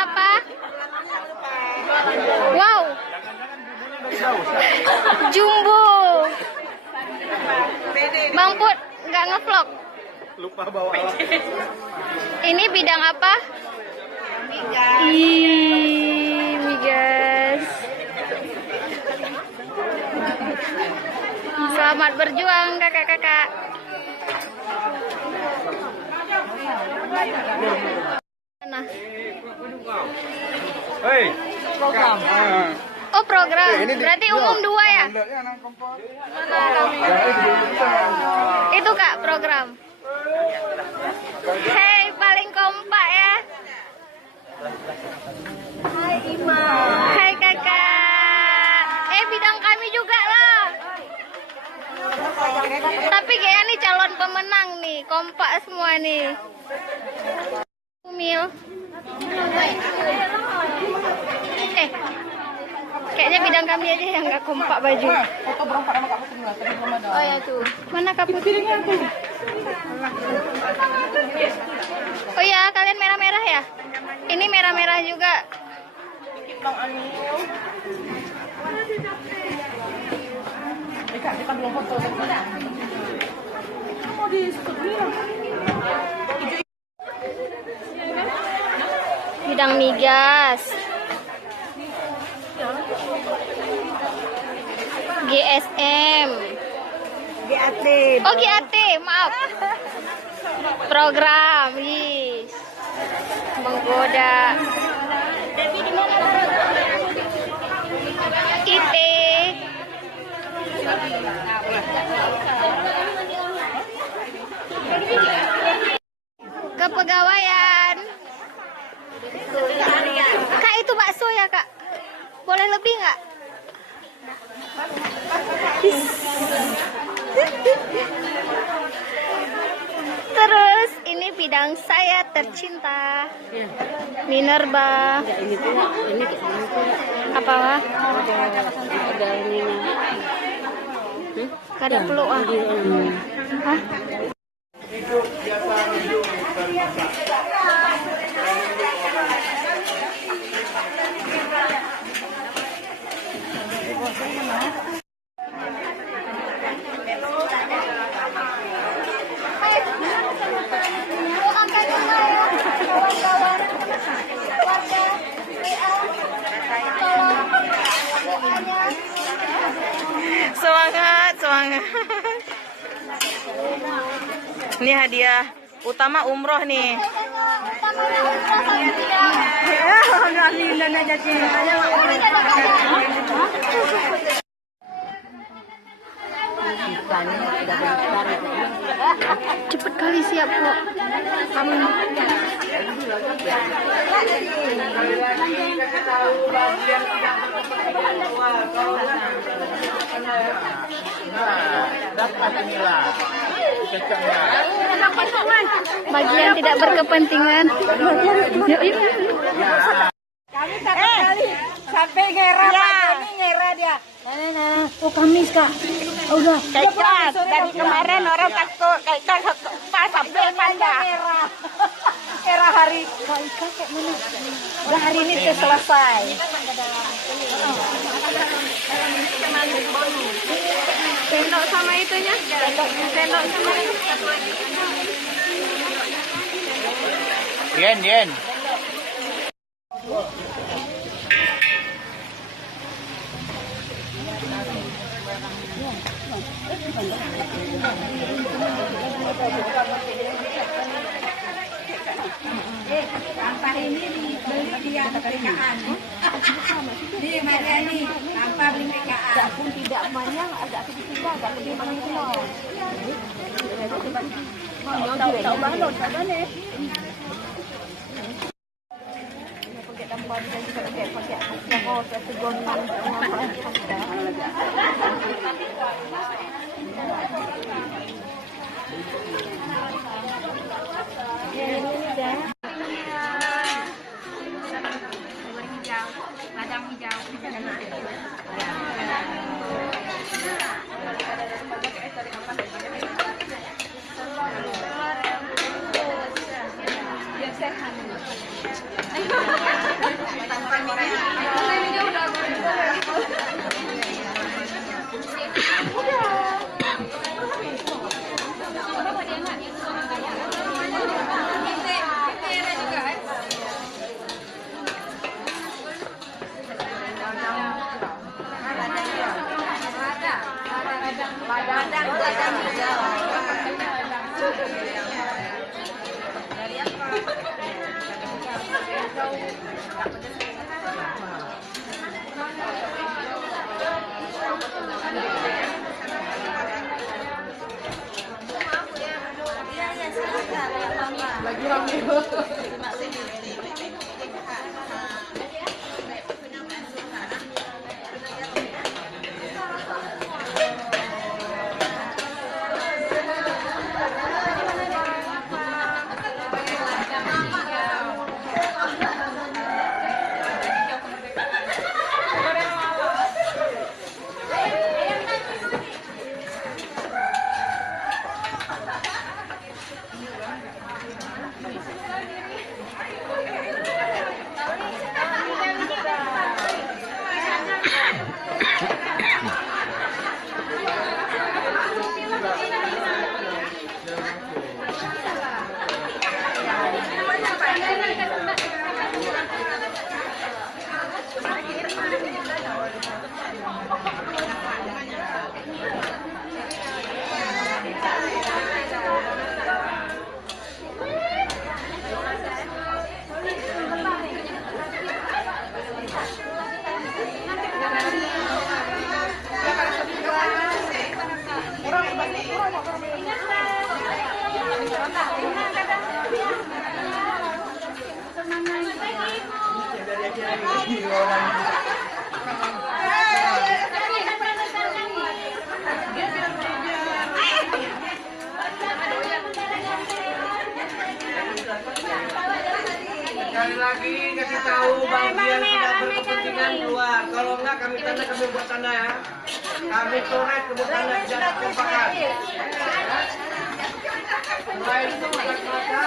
apa? Wow. Jumbo. Bang Put, nggak ngevlog. Lupa bawa alat. Ini bidang apa? Ih, migas. Selamat berjuang kakak-kakak. Nah. Hei, Program. Oh program, berarti umum 2 ya? Itu kak program. Hei paling kompak ya. Hai Ima. Hai kakak. Bidang kami juga lah. Tapi kayaknya nih calon pemenang nih, kompak semua nih. Umil. Kayaknya bidang kami aja yang nggak kompak baju. Foto berangkat sama Kak Putri lah, tapi belum ada. Oh ya tuh. Mana Kak Putri? Oh ya, kalian merah-merah ya? Ini merah-merah juga. Bang Anil. Kita belum foto. Mau di studio. Bidang migas. GSM. GAT. Oh GAT, maaf. Program, yes. Menggoda. IT. Kepegawaian. Kak itu bakso ya kak? Boleh lebih nggak? Terus ini bidang saya tercinta, Minerba. Ini Apa wah? ada ininya. Kada peluk ah. Hah? Semangat, semangat. Ini hadiah utama umroh nih. Cepet kali siap kok. Dapat inilah kecangnya. Bagian tidak berkepentingan. Yuk, yuk. Kami takut kali sampai ngerah ini ngerah dia. Oh Kamis kak. Udah. Kaitan dari kemarin orang takut kaitan pas sampai panda. Era hari Ika kayak mana? Udah hari ini tuh selesai. Sendok sama itunya. Sendok sama itu. Yen. Sampah ini dibeli dia PKA. Di Mariani, sampah beli PKA. Pun tidak banyak, agak sedikit agak lebih banyak loh. Tahu balon, ada nih. Pakai tambah dan juga pakai yang segonan. Ladang hijau. Biar sehat. Sekali lagi kasih tahu Bang Dian sudah berkepentingan keluar. Kalau enggak kami tanda, kami buat tanda ya. Kami coret ke tanda tidak kompakan. Mulai itu mata-mata.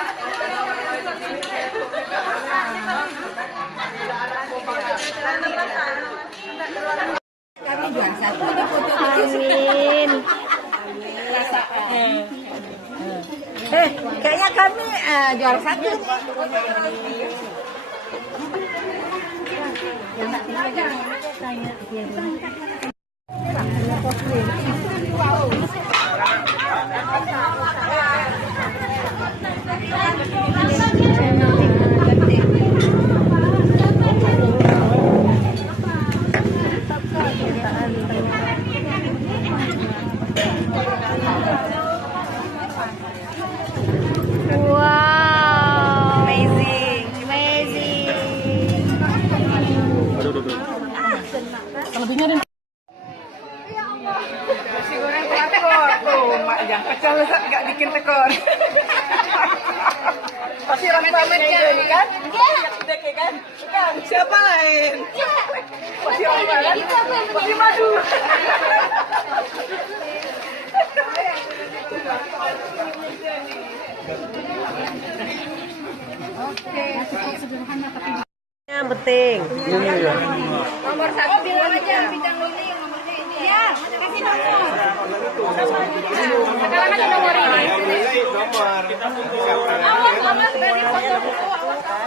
Kami juara satu di foto. Amin. Kayaknya kami juara satu. Wow. Amazing. Nasi goreng pelakor. Tuh, mak yang kecil nggak bikin tekor. Pasti orang ramenya ini kan? Iya. Kan? Siapa lain? Pasti orang lain. Pasti madu. Yang penting. Nomor satu bilang aja bidang ini yang nomornya ini. Ya, kasih nomor. Sekarang aja nomor ini. Nomor. Kita tunggu siapa. Awas dari foto dulu. Awas.